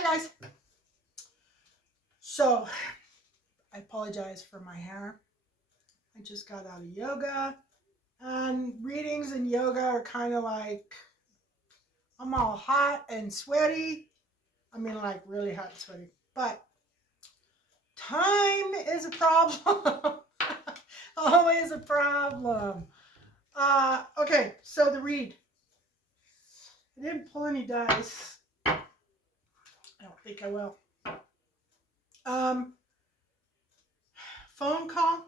Hi guys. So, I apologize for my hair. I just got out of yoga, and readings in yoga are kind of like I'm all hot and sweaty. I mean, like really hot and sweaty. But time is a problem. Always a problem. Okay, so the read. I didn't pull any dice. I don't think I will. Phone call,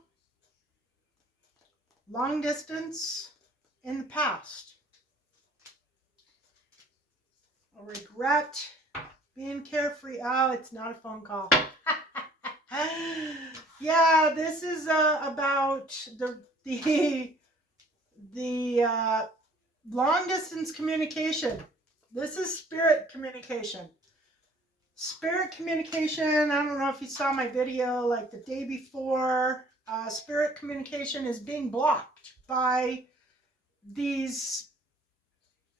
long distance, in the past. A regret, being carefree. Oh, it's not a phone call. Yeah, this is about the long distance communication. This is spirit communication. Spirit communication, I don't know if you saw my video like the day before. Spirit communication is being blocked by these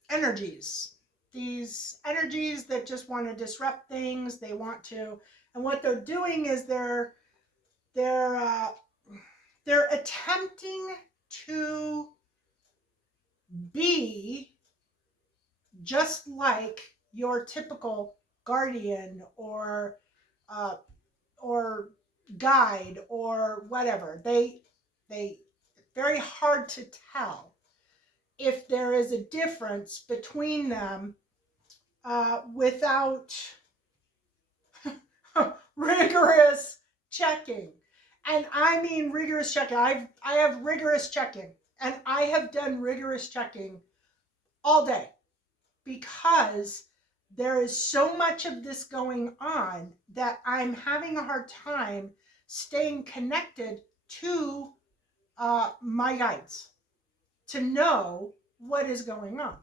energies. These energies that just want to disrupt things. They want to, and what they're doing is they're attempting to be just like your typical guardian or guide or whatever. They very hard to tell if there is a difference between them without rigorous checking. And I mean rigorous checking. I have rigorous checking, and I have done rigorous checking all day because there is so much of this going on that I'm having a hard time staying connected to my guides to know what is going on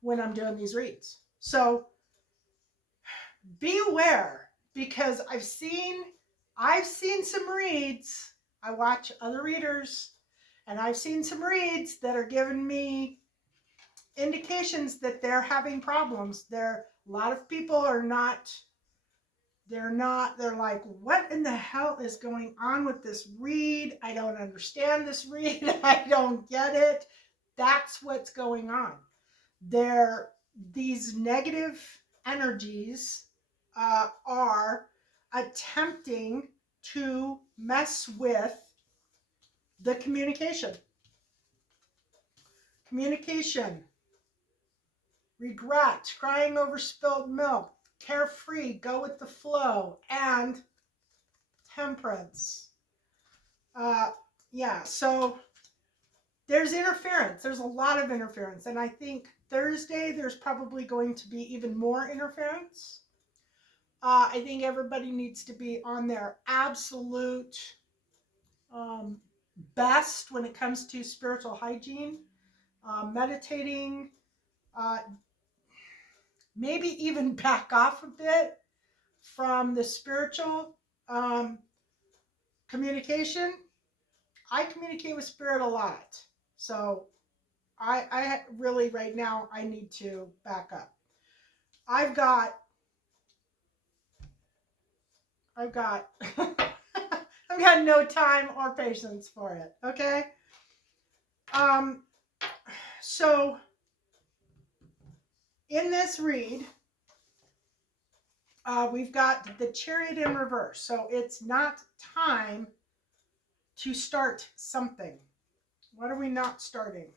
when I'm doing these reads. So be aware, because I've seen some reads. I watch other readers, and I've seen some reads that are giving me indications that they're having problems. A lot of people are not, they're like, what in the hell is going on with this read? I don't understand this read. I don't get it. That's what's going on. These negative energies are attempting to mess with the communication. Communication, regret, crying over spilled milk, carefree, go with the flow, and temperance. Yeah, so there's interference. There's a lot of interference. And I think Thursday there's probably going to be even more interference. I think everybody needs to be on their absolute best when it comes to spiritual hygiene, meditating, maybe even back off a bit from the spiritual communication. I communicate with spirit a lot. So I really, right now, I need to back up. I've got I've got no time or patience for it. Okay. So in this read, we've got the Chariot in reverse. So it's not time to start something. What are we not starting?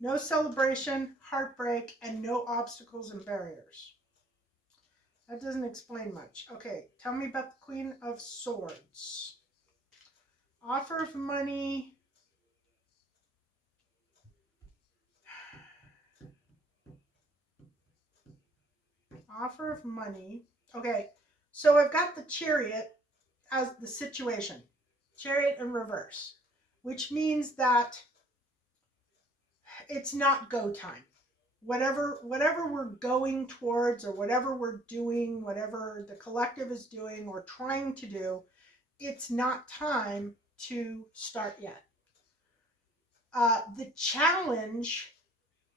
No celebration, heartbreak, and no obstacles and barriers. That doesn't explain much. Okay, tell me about the Queen of Swords. Offer of money. Offer of money. Okay, so I've got the Chariot as the situation. Chariot in reverse, which means that it's not go time. Whatever we're going towards, or whatever we're doing, whatever the collective is doing or trying to do, it's not time to start yet. The challenge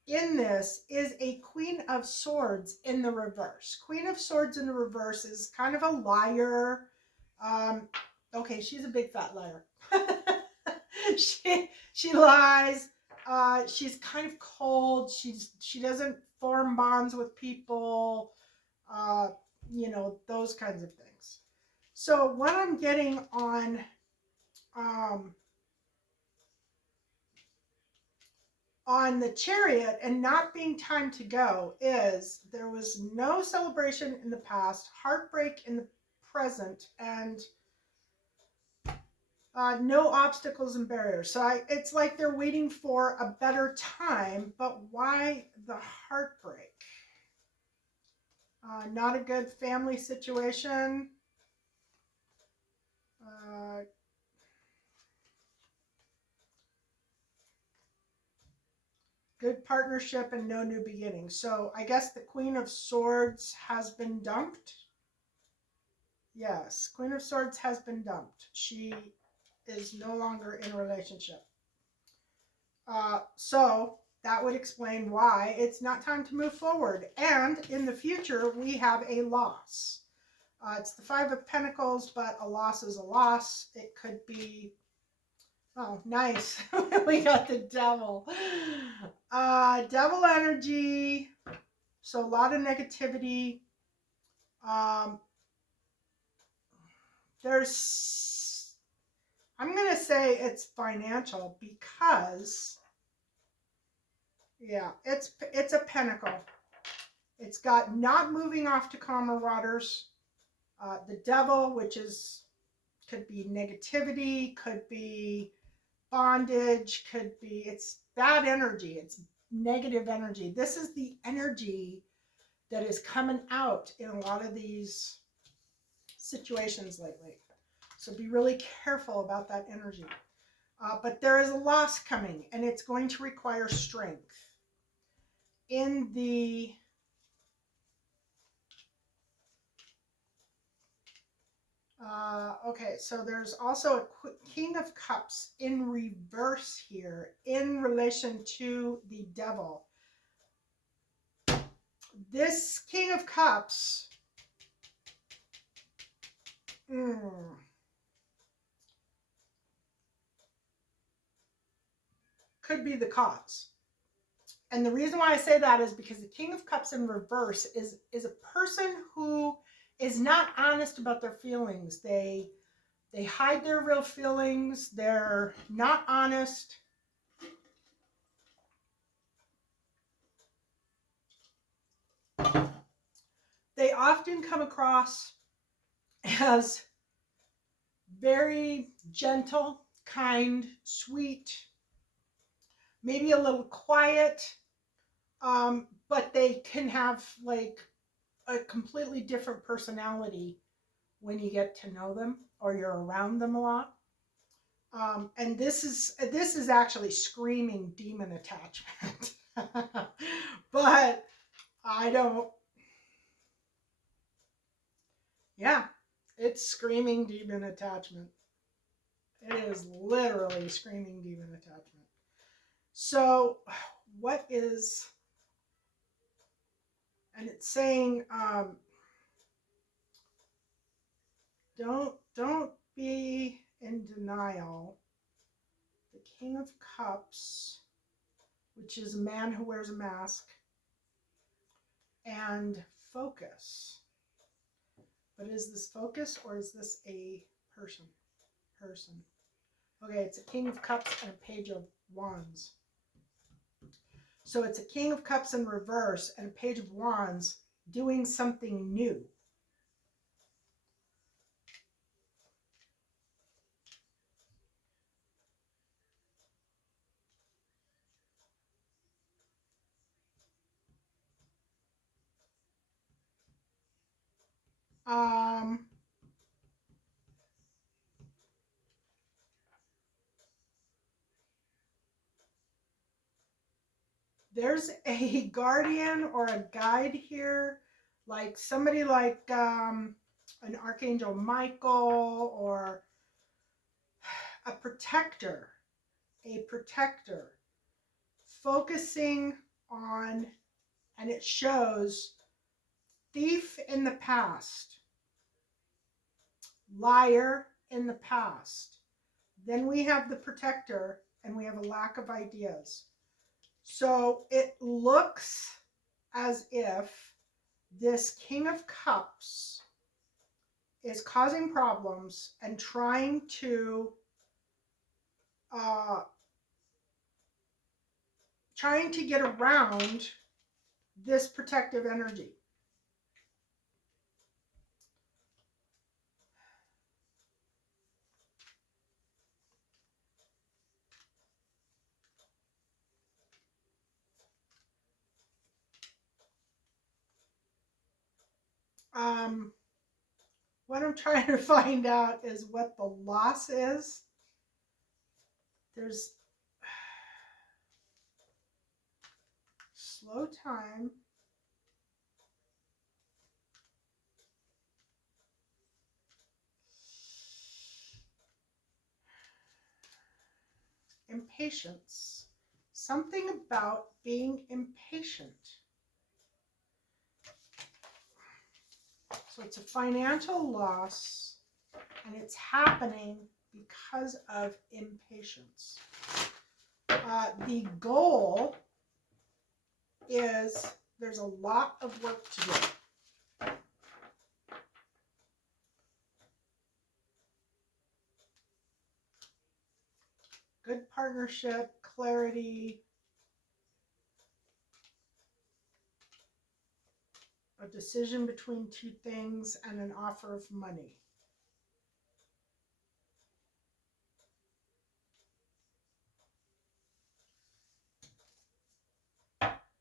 in this is a Queen of Swords in the reverse. Queen of Swords in the reverse is kind of a liar. Okay, she's a big fat liar. she lies. She's kind of cold. She doesn't form bonds with people. You know, those kinds of things. So what I'm getting on the Chariot and not being time to go is there was no celebration in the past, heartbreak in the present, and no obstacles and barriers. So it's like they're waiting for a better time, but why the heartbreak? Not a good family situation. Good partnership and no new beginning. So I guess the Queen of Swords has been dumped. Yes, Queen of Swords has been dumped. She is no longer in a relationship. So that would explain why it's not time to move forward. And in the future, we have a loss. It's the Five of Pentacles, but a loss is a loss. It could be, oh, nice. We got the Devil. Devil energy. So a lot of negativity. I'm going to say it's financial because, yeah, it's a pentacle. It's got not moving off to calmer waters. The Devil, which could be negativity, could be bondage, it's bad energy. It's negative energy. This is the energy that is coming out in a lot of these situations lately. So be really careful about that energy. But there is a loss coming, and it's going to require strength. In the okay, so there's also a King of Cups in reverse here in relation to the Devil. This King of Cups could be the cause. And the reason why I say that is because the King of Cups in reverse is a person who is not honest about their feelings. They hide their real feelings. They're not honest. They often come across as very gentle, kind, sweet, maybe a little quiet, but they can have like a completely different personality when you get to know them or you're around them a lot. And this is actually screaming demon attachment. But I don't, yeah, it's screaming demon attachment. It is literally screaming demon attachment. So what is, and it's saying, don't be in denial. The King of Cups, which is a man who wears a mask, and focus. But is this focus or is this a person? Okay, it's a King of Cups and a Page of Wands. So it's a King of Cups in reverse and a Page of Wands doing something new. There's a guardian or a guide here, like somebody like an Archangel Michael or a protector, focusing on and it shows thief in the past, liar in the past. Then we have the protector, and we have a lack of ideas. So it looks as if this King of Cups is causing problems and uh, trying to get around this protective energy. What I'm trying to find out is what the loss is. There's slow time. Impatience. Something about being impatient. So it's a financial loss, and it's happening because of impatience. The goal is there's a lot of work to do. Good partnership, clarity, a decision between two things, and an offer of money.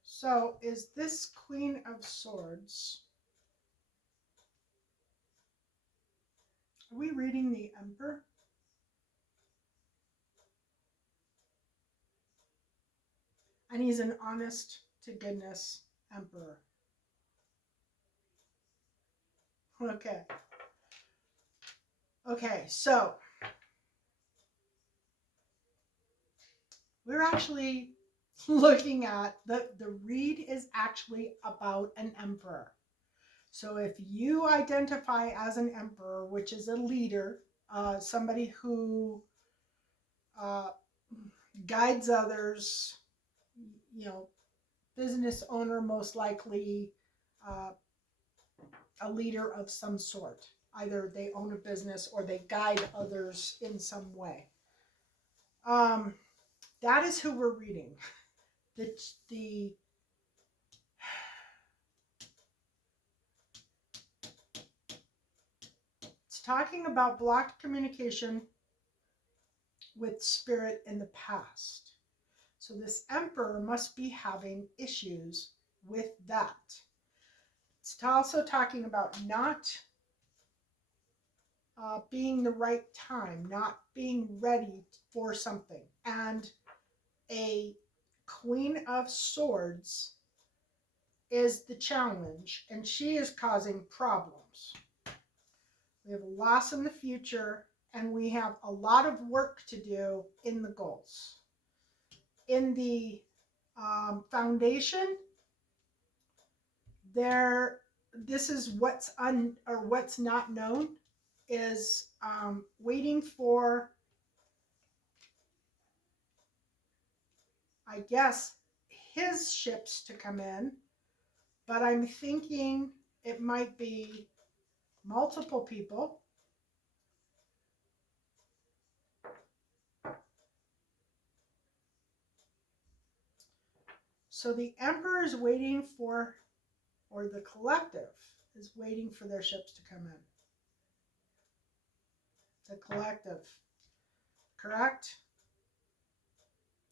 So is this Queen of Swords? Are we reading the Emperor? And he's an honest to goodness Emperor. Okay. Okay, so we're actually looking at the read is actually about an emperor. So if you identify as an emperor, which is a leader, somebody who guides others, you know, business owner, most likely a leader of some sort. Either they own a business or they guide others in some way. That is who we're reading. It's talking about blocked communication with spirit in the past. So this emperor must be having issues with that. It's also talking about not being the right time, not being ready for something. And a Queen of Swords is the challenge, and she is causing problems. We have a loss in the future, and we have a lot of work to do in the goals. In the foundation, this is what's what's not known, is waiting for, I guess, his ships to come in, but I'm thinking it might be multiple people. So the emperor is waiting for, or the collective is waiting for their ships to come in. The collective, correct?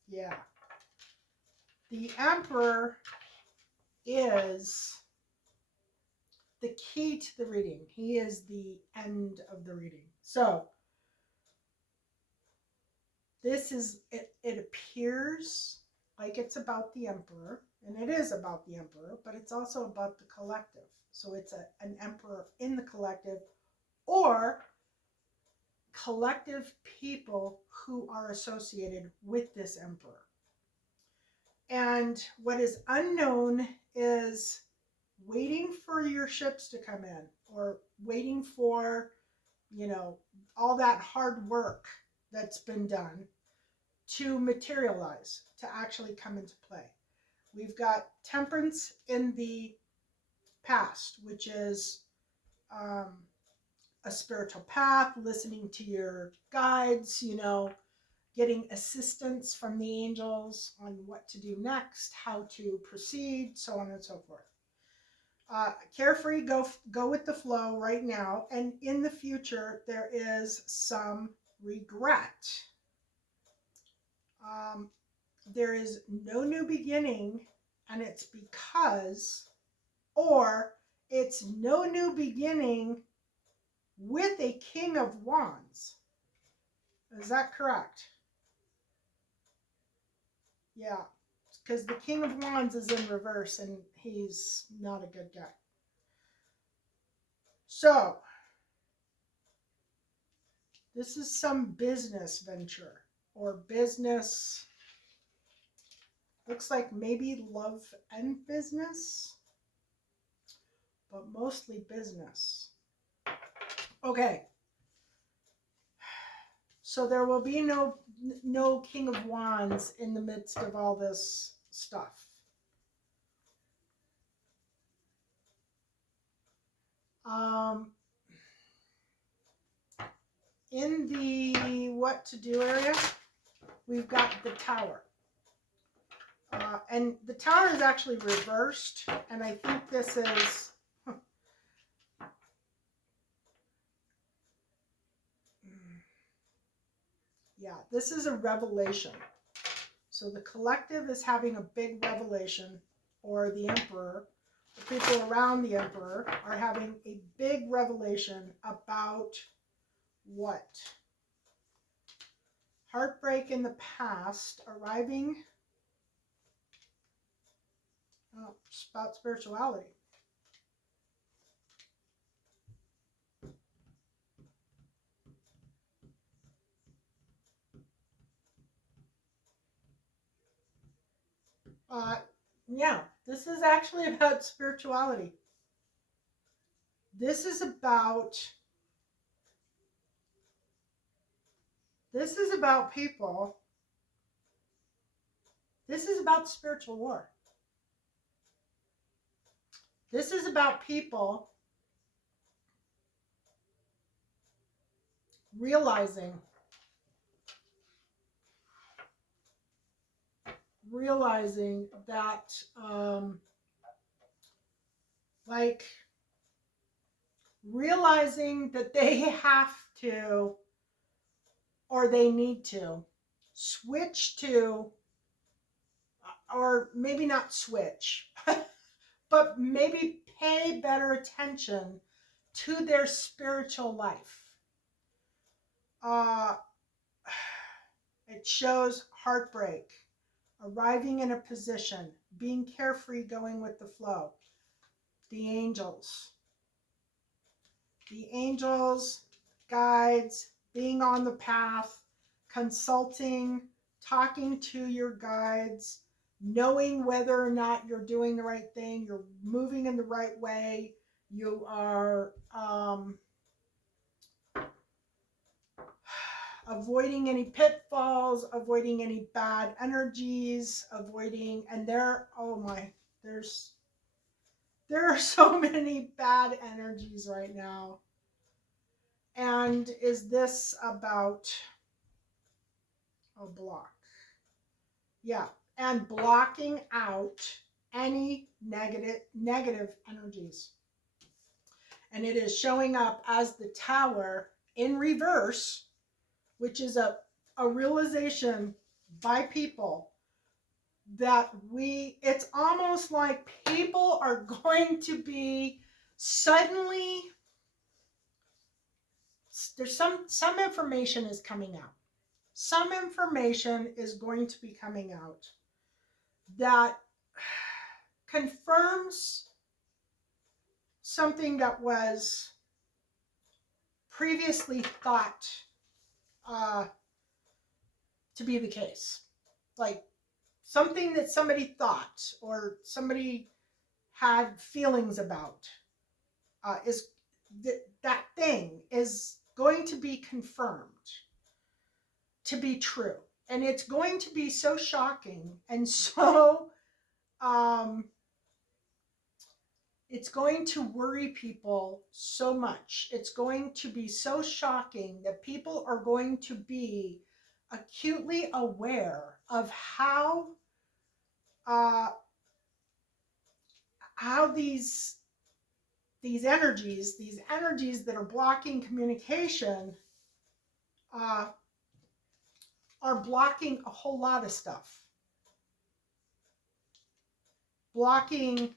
Yeah. The emperor is the key to the reading. He is the end of the reading. So this is, it appears like it's about the emperor, and it is about the emperor, but it's also about the collective. So it's an emperor in the collective, or collective people who are associated with this emperor. And what is unknown is waiting for your ships to come in, or waiting for, all that hard work that's been done to materialize, to actually come into play. We've got temperance in the past, which is um, a spiritual path, listening to your guides, getting assistance from the angels on what to do next, how to proceed, so on and so forth. Carefree, go with the flow right now, and in the future there is some regret. There is no new beginning, and it's because, or it's no new beginning with a King of Wands. Is that correct? Yeah, because the King of Wands is in reverse and he's not a good guy. So, this is some business venture or business. Looks like maybe love and business, but mostly business. Okay. So there will be no King of Wands in the midst of all this stuff. In the what to do area, we've got the Tower. And the Tower is actually reversed, and I think this is... Yeah, this is a revelation. So the collective is having a big revelation, or the Emperor, the people around the Emperor are having a big revelation about what? Heartbreak in the past, arriving. Oh, it's about spirituality. Yeah, this is actually about spirituality. This is about people. This is about spiritual war. This is about people realizing that realizing that they have to, or they need to switch to, or maybe not switch, but maybe pay better attention to their spiritual life. It shows heartbreak, arriving in a position, being carefree, going with the flow. The angels, guides, being on the path, consulting, talking to your guides, knowing whether or not you're doing the right thing, you're moving in the right way, you are avoiding any pitfalls, avoiding any bad energies, and there are so many bad energies right now. And is this about a block? Yeah, and blocking out any negative energies. And it is showing up as the Tower in reverse, which is a realization by people that it's almost like people are going to be suddenly, there's some information is coming out. Some information is going to be coming out that confirms something that was previously thought to be the case. Like something that somebody thought, or somebody had feelings about is that thing is going to be confirmed to be true. And it's going to be so shocking and so um, it's going to worry people so much. It's going to be so shocking that people are going to be acutely aware of uh, how these energies that are blocking communication uh, are blocking a whole lot of stuff. Blocking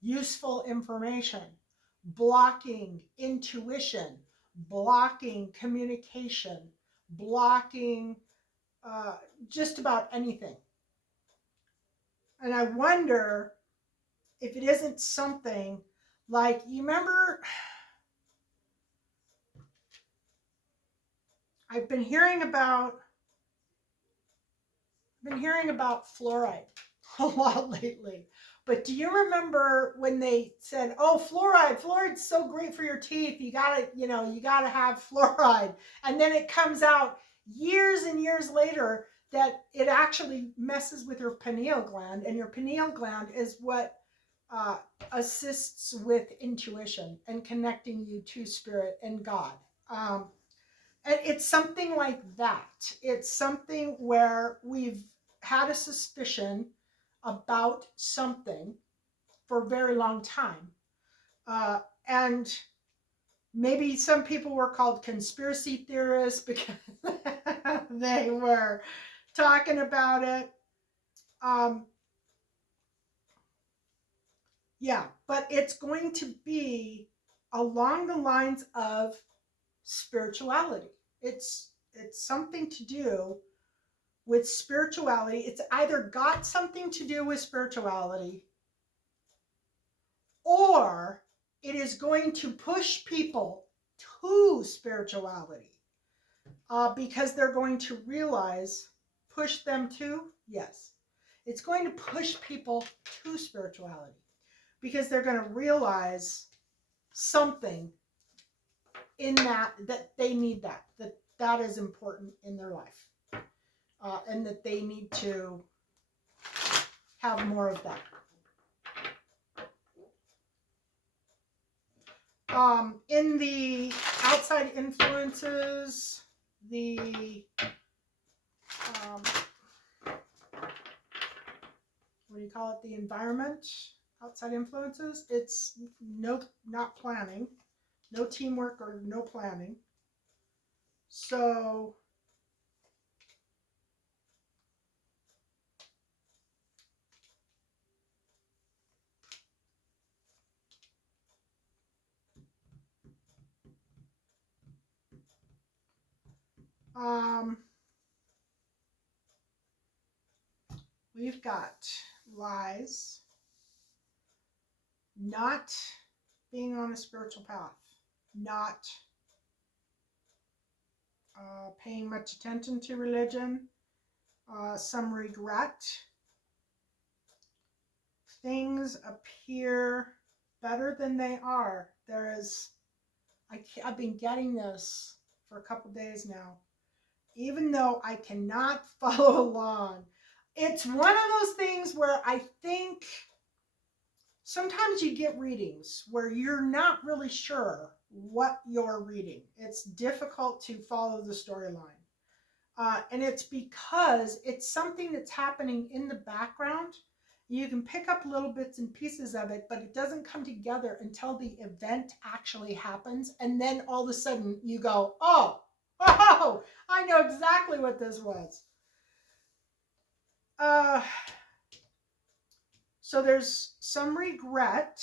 useful information, blocking intuition, blocking communication, blocking just about anything. And I wonder if it isn't something like, you remember, I've been hearing about fluoride a lot lately. But do you remember when they said, "Oh, fluoride's so great for your teeth. You gotta have fluoride." And then it comes out years and years later that it actually messes with your pineal gland, and your pineal gland is what uh, assists with intuition and connecting you to spirit and God. Um, and it's something like that. It's something where we've had a suspicion about something for a very long time. And maybe some people were called conspiracy theorists because they were talking about it. Yeah, but it's going to be along the lines of spirituality. It's something to do with spirituality. It's either got something to do with spirituality, or it is going to push people to spirituality because they're going to realize, push them to, yes. It's going to push people to spirituality because they're going to realize something in that they need that is important in their life, and that they need to have more of that. In the outside influences, the what do you call it? The environment, outside influences. It's not planning, no teamwork or no planning. So we've got lies, not being on a spiritual path, not paying much attention to religion, some regret. Things appear better than they are. I've been getting this for a couple days now, even though I cannot follow along. It's one of those things where I think sometimes you get readings where you're not really sure what you're reading. It's difficult to follow the storyline. And it's because it's something that's happening in the background. You can pick up little bits and pieces of it, but it doesn't come together until the event actually happens. And then all of a sudden you go, oh, I know exactly what this was. So there's some regret.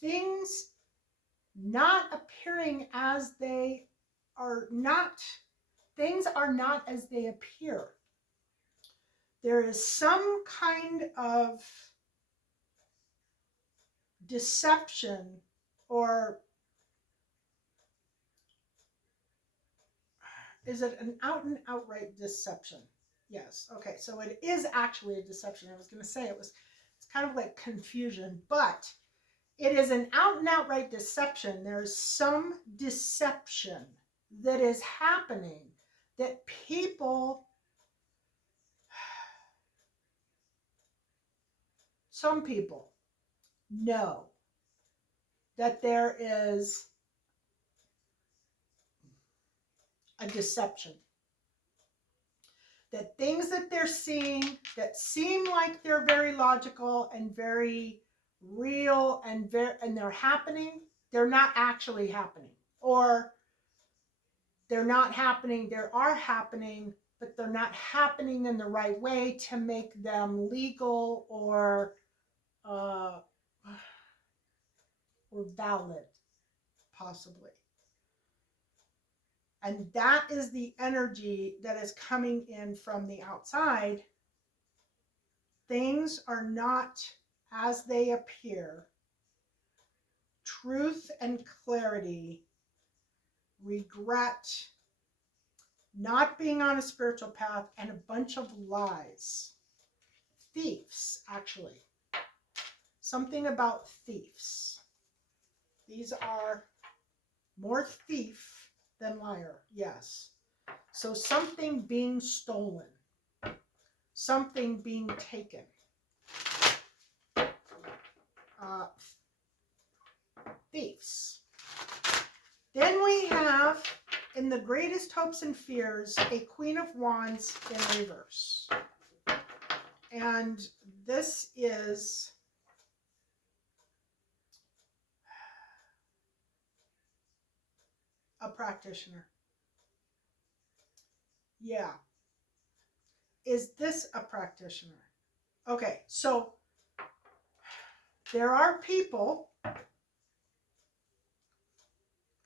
Things not appearing as they are not, things are not as they appear. There is some kind of deception, or is it an out and outright deception? Yes. Okay. So it is actually a deception. I was going to say it's kind of like confusion, but it is an out and outright deception. There's some deception that is happening that some people know that there is a deception. That things that they're seeing that seem like they're very logical and very real and they're happening, they're not actually happening. Or they're not happening, they are happening, but they're not happening in the right way to make them legal uh, or valid, possibly. And that is the energy that is coming in from the outside. Things are not as they appear. Truth and clarity, regret, not being on a spiritual path, and a bunch of lies. Thieves, actually. Something about thieves. These are more thief than liar, yes. So something being stolen, something being taken. Thieves. Then we have, in the greatest hopes and fears, a Queen of Wands in reverse. And this is a practitioner. Yeah. Is this a practitioner? Okay, so there are people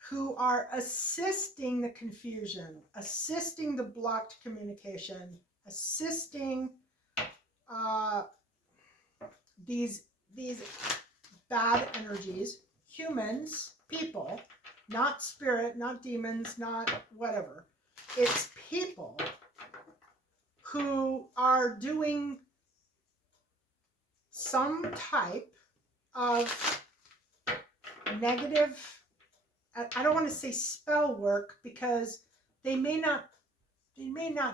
who are assisting the confusion, assisting the blocked communication, assisting these bad energies, humans, people, not spirit, not demons, not whatever. It's people who are doing some type of negative, I don't want to say spell work, because they may not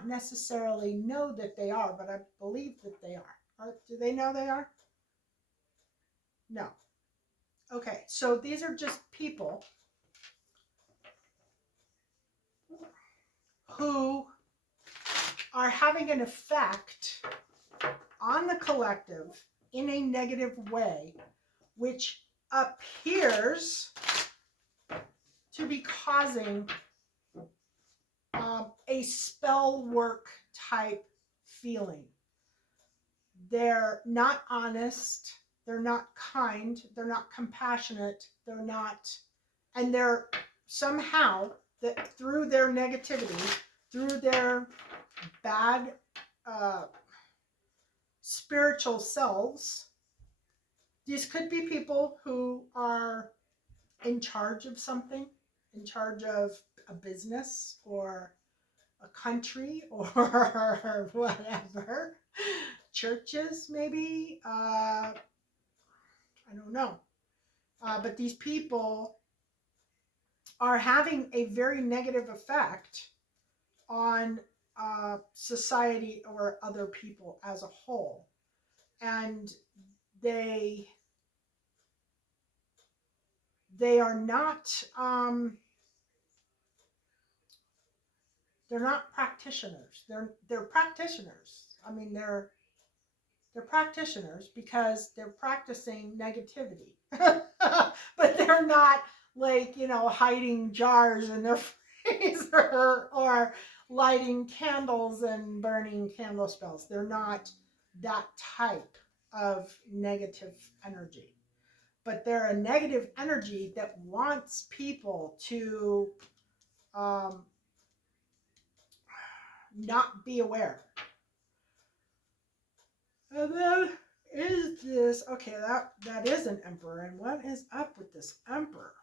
necessarily know that they are, but I believe that they are. Do they know they are? No. Okay, so these are just people who are having an effect on the collective in a negative way, which appears to be causing a spell work type feeling. They're not honest, they're not kind, they're not compassionate, they're not, and they're somehow, that through their negativity, through their bad spiritual selves, these could be people who are in charge of something, in charge of a business or a country or whatever, churches maybe, I don't know. But these people are having a very negative effect on society or other people as a whole. And they are not they're not practitioners. They're practitioners. I mean, they're practitioners because they're practicing negativity. But they're not, like, hiding jars in their freezer or lighting candles and burning candle spells. They're not that type of negative energy. But they're a negative energy that wants people to not be aware. And then is this, okay, that is an emperor. And what is up with this emperor?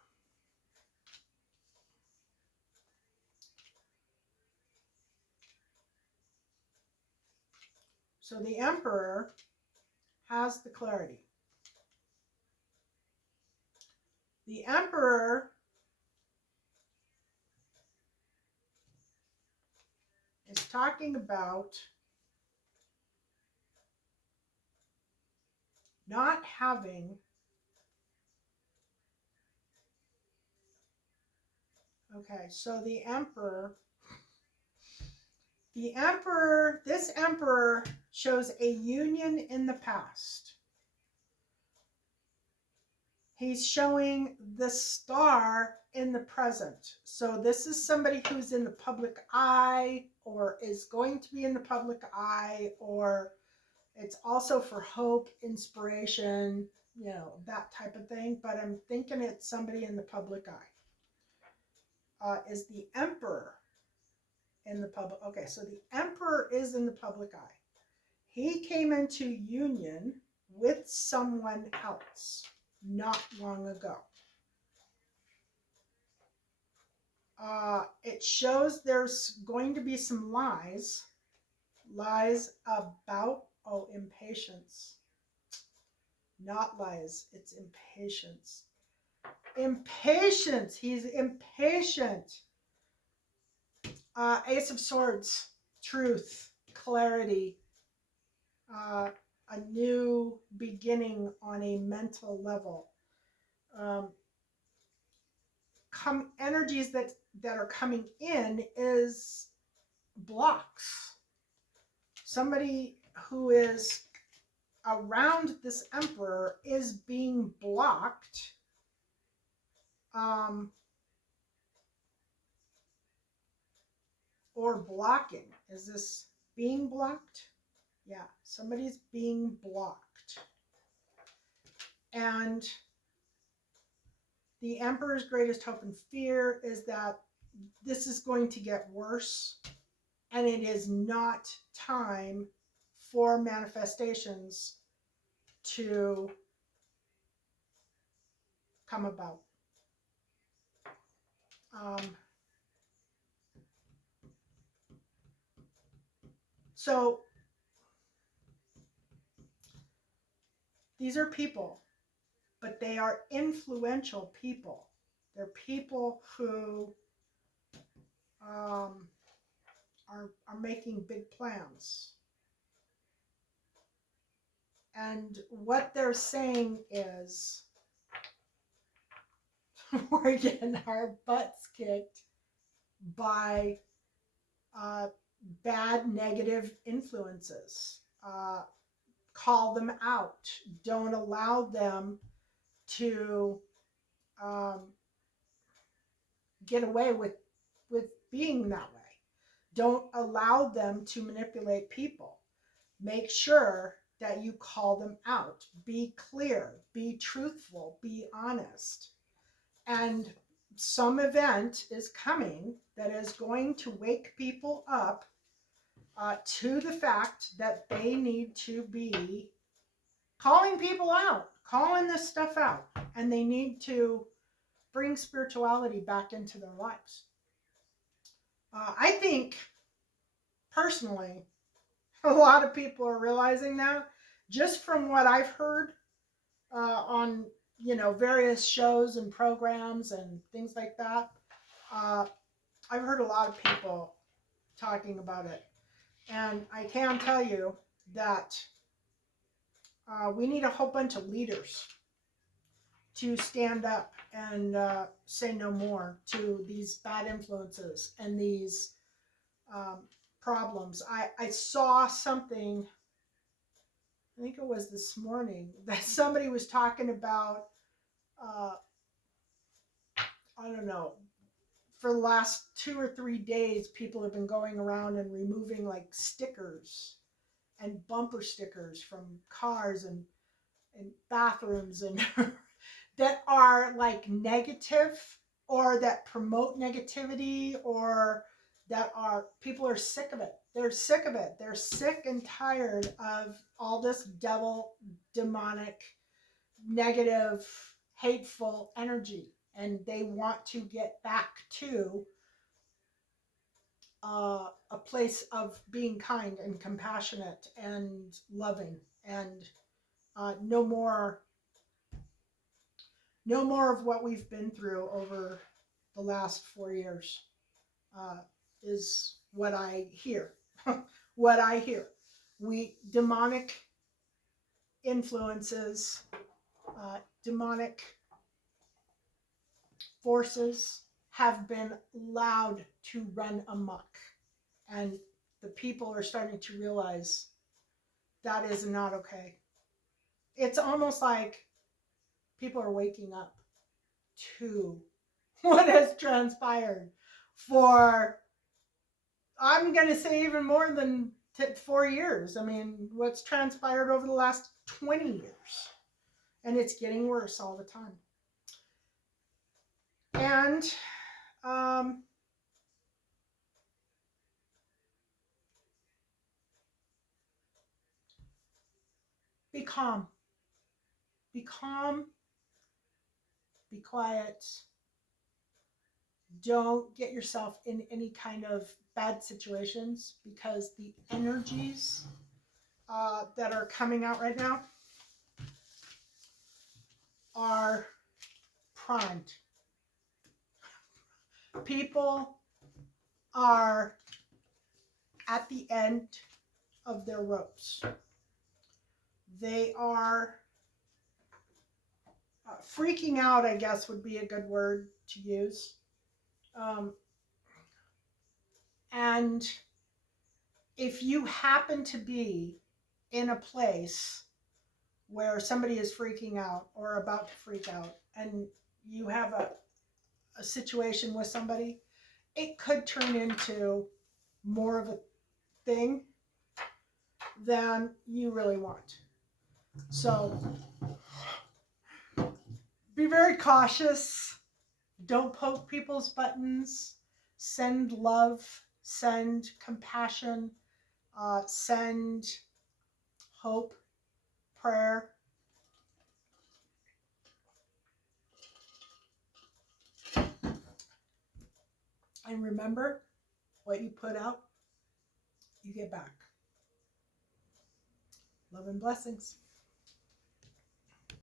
So the Emperor has the clarity. The Emperor is talking about not having, okay, so this Emperor shows a union in the past. He's showing the Star in the present. So this is somebody who's in the public eye or is going to be in the public eye, or it's also for hope, inspiration, that type of thing. But I'm thinking it's somebody in the public eye. Is the Emperor in the public? Okay, so the Emperor is in the public eye. He came into union with someone else not long ago. It shows there's going to be some lies about, impatience. Not lies, it's impatience. Impatience, he's impatient. Ace of Swords, truth, clarity, a new beginning on a mental level. Energies that are coming in is blocks. Somebody who is around this Emperor is being blocked. Or blocking. Is this being blocked? Yeah, somebody's being blocked. And the Emperor's greatest hope and fear is that this is going to get worse, and it is not time for manifestations to come about. So these are people, but they are influential people. They're people who are making big plans. And what they're saying is, we're getting our butts kicked by bad negative influences. Call them out. Don't allow them to get away with being that way. Don't allow them to manipulate people. Make sure that you call them out. Be clear, be truthful, be honest. And some event is coming that is going to wake people up to the fact that they need to be calling people out, calling this stuff out, and they need to bring spirituality back into their lives. I think, personally, a lot of people are realizing that just from what I've heard on various shows and programs and things like that. I've heard a lot of people talking about it, and I can tell you that we need a whole bunch of leaders to stand up and say no more to these bad influences and these problems. I saw something, I think it was this morning, that somebody was talking about, I don't know, for the last 2 or 3 days, people have been going around and removing like stickers and bumper stickers from cars and bathrooms and that are like negative or that promote negativity, or that are, people are sick of it. They're sick of it. They're sick and tired of all this devil, demonic, negative, hateful energy. And they want to get back to a place of being kind and compassionate and loving, and no more of what we've been through over the last 4 years is what I hear. What I hear. Demonic influences, demonic forces have been allowed to run amok. And the people are starting to realize that is not okay. It's almost like people are waking up to what has transpired for, I'm going to say, even more than 4 years. I mean, what's transpired over the last 20 years. And it's getting worse all the time. And be calm. Be calm. Be quiet. Don't get yourself in any kind of bad situations, because the energies that are coming out right now are primed. People are at the end of their ropes. They are freaking out, I guess would be a good word to use. And if you happen to be in a place where somebody is freaking out or about to freak out, and you have a situation with somebody, it could turn into more of a thing than you really want. So be very cautious. Don't poke people's buttons. Send love, send compassion, send hope, prayer. And remember, what you put out, you get back. Love and blessings.